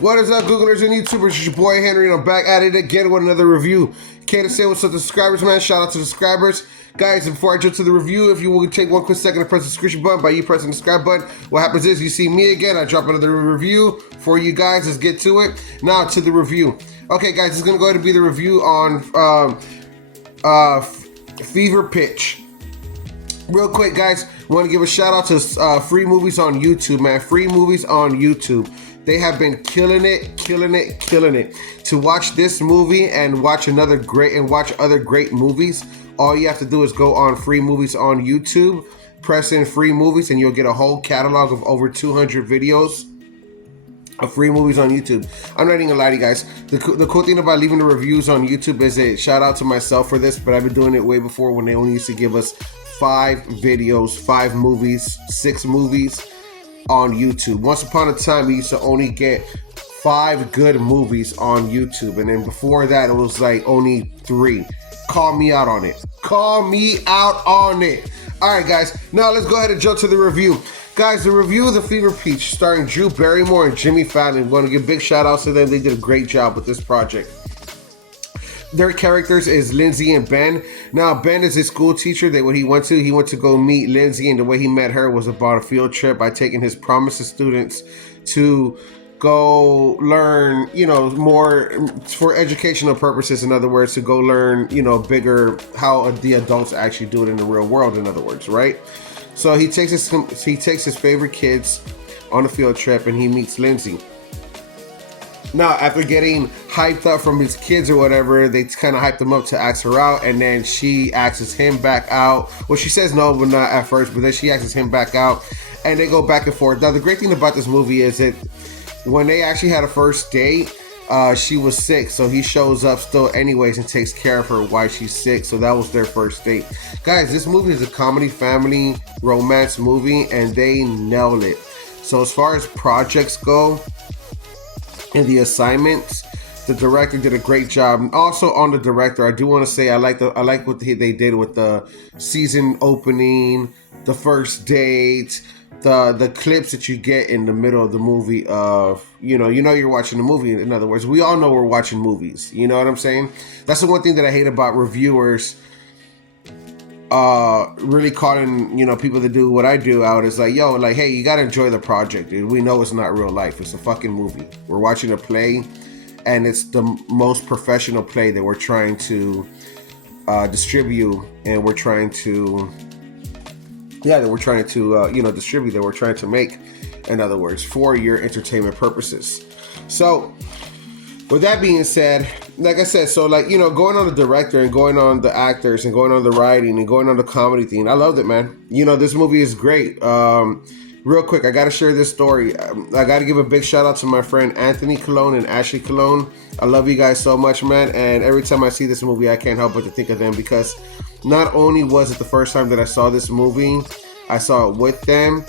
What is up, Googlers and YouTubers? It's your boy Henry, and I'm back at it again with another review. Can't say what's up to subscribers, man. Shout out to the subscribers. Guys, before I jump to the review, if you will take one quick second to press the subscription button. By you pressing the subscribe button, what happens is you see me again. I drop another review for you guys. Let's get to it. Now to the review. Okay, guys, it's going to go ahead and be the review on Fever Pitch. Real quick, guys, want to give a shout out to Free Movies on YouTube, man. Free Movies on YouTube. They have been killing it. To watch this movie and watch other great movies, all you have to do is go on Free Movies on YouTube, press in Free Movies, and you'll get a whole catalog of over 200 videos of free movies on YouTube. I'm not even gonna lie to you guys. The cool thing about leaving the reviews on YouTube is a shout out to myself for this, but I've been doing it way before when they only used to give us 5 videos, 5 movies, 6 movies on YouTube. Once upon a time, we used to only get 5 good movies on YouTube, and then before that, it was like only 3. Call me out on it. All right, guys. Now let's go ahead and jump to the review. Guys, the review of The Fever Pitch, starring Drew Barrymore and Jimmy Fallon. I want to give big shout outs to them. They did a great job with this project. Their characters is Lindsay and Ben. Now, Ben is a school teacher that when he went to go meet Lindsay, and the way he met her was about a field trip by taking his promised students to go learn, more for educational purposes. In other words, to go learn, bigger how the adults actually do it in the real world. In other words, right? So he takes his favorite kids on a field trip, and he meets Lindsay. Now, after getting hyped up from his kids or whatever, they kind of hyped him up to ask her out, and then she asks him back out. Well, she says no, but not at first, but then she asks him back out, and they go back and forth. Now, the great thing about this movie is that when they actually had a first date, she was sick, so he shows up still anyways and takes care of her while she's sick. So that was their first date. Guys, this movie is a comedy, family, romance movie, and they nailed it. So as far as projects go, and the assignments, the director did a great job. And also on the director, I do want to say I like what they did with the season opening, the first date, the clips that you get in the middle of the movie of you're watching the movie. In other words, we all know we're watching movies. You know what I'm saying? That's the one thing that I hate about reviewers really calling people that do what I do out is like, hey, you gotta enjoy the project, dude. We know it's not real life. It's a fucking movie. We're watching a play, and it's the most professional play that we're trying to distribute, and we're trying to distribute, that we're trying to make, in other words, for your entertainment purposes. So with that being said, like I said, going on the director and going on the actors and going on the writing and going on the comedy thing, I loved it, man. This movie is great. Real quick, I got to share this story. I got to give a big shout out to my friend Anthony Colon and Ashley Colon. I love you guys so much, man. And every time I see this movie, I can't help but to think of them, because not only was it the first time that I saw this movie, I saw it with them.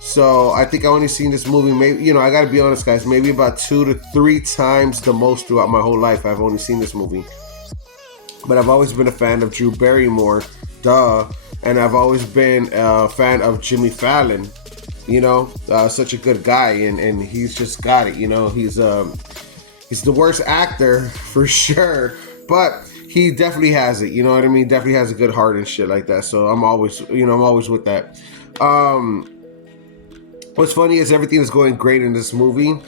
So I think I only seen this movie, maybe, I gotta be honest, guys, maybe about 2 to 3 times the most throughout my whole life. I've only seen this movie. But I've always been a fan of Drew Barrymore, and I've always been a fan of Jimmy Fallon. Such a good guy, and he's just got it. He's the worst actor for sure, but he definitely has it. You know what I mean? Definitely has a good heart and shit like that. So I'm always with that. What's funny is everything is going great in this movie,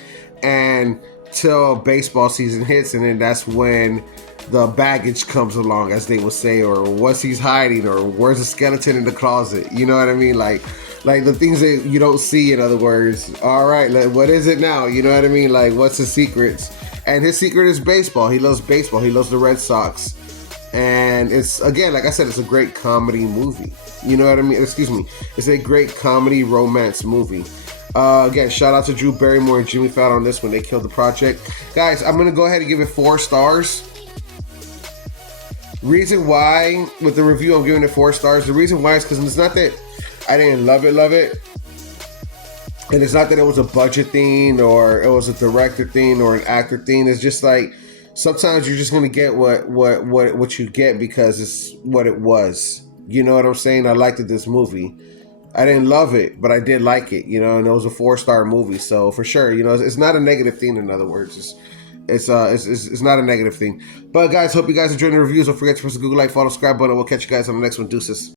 and till baseball season hits, and then that's when the baggage comes along, as they will say, or what's he's hiding, or where's the skeleton in the closet. You know what I mean? Like the things that you don't see. In other words, all right, what is it now? You know what I mean? Like, what's his secrets? And his secret is baseball. He loves baseball. He loves the Red Sox. And it's, again, like I said, it's a great comedy movie. You know what I mean? Excuse me. It's a great comedy romance movie. Again, shout out to Drew Barrymore and Jimmy Fallon on this one. They killed the project. Guys, I'm going to go ahead and give it 4 stars. Reason why, with the review, I'm giving it 4 stars. The reason why is because it's not that I didn't love it. And it's not that it was a budget thing, or it was a director thing, or an actor thing. It's just like, sometimes you're just gonna get what you get because it's what it was. You know what I'm saying? I liked this movie. I didn't love it, but I did like it, you know, and it was a 4-star movie. So for sure, you know, it's not a negative thing. In other words, it's not a negative thing. But guys, hope you guys enjoyed the reviews. Don't forget to press the Google like, follow, subscribe button. We'll catch you guys on the next one. Deuces.